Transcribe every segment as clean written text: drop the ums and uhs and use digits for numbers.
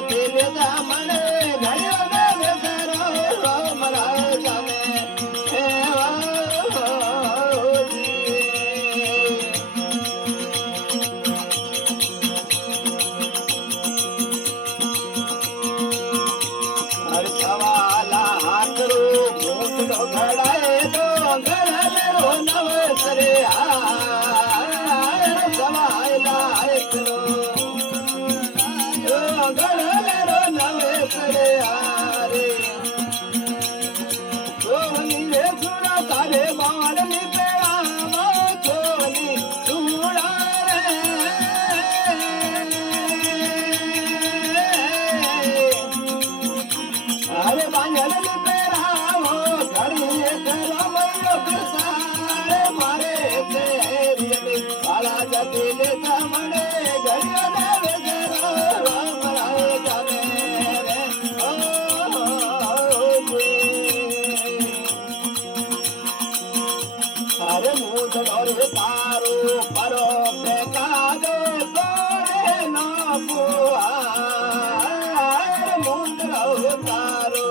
જાતિ લેતા મને ઘડિયો દેવે કરો મારા જાને સવાલા હાકરો મોટો ઘડાય તો ઘડલેરો નવસરે સવાલા હાકરો ઘડલેરો નવસરે રે સોની રે સુરા તારે બાળની પેળામાં સોની સુરા રે અરે બાંધલ પેરાવો ઘડીએ કરમયો કસારે મારે તેરી કાલા જતી લેતા મને ઘડિયો દેવે કરો મારા જાને રે અરે મૂંધડો રે તારો પરો પેકાદો તોડે ન પુઆર મૂંધડો તારો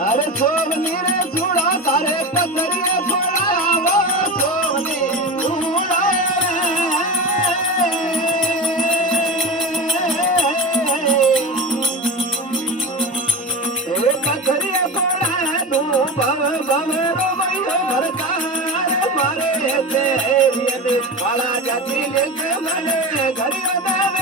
અરે સોવની રે સુડા તારે પથરીએ છોડાવો સોવની સુડા રે પથરીએ છોડા તું ભવ ભવ રોમયો ભરતા મારે તેરી કાળા જાતિ લે મને ઘડિયો દેવે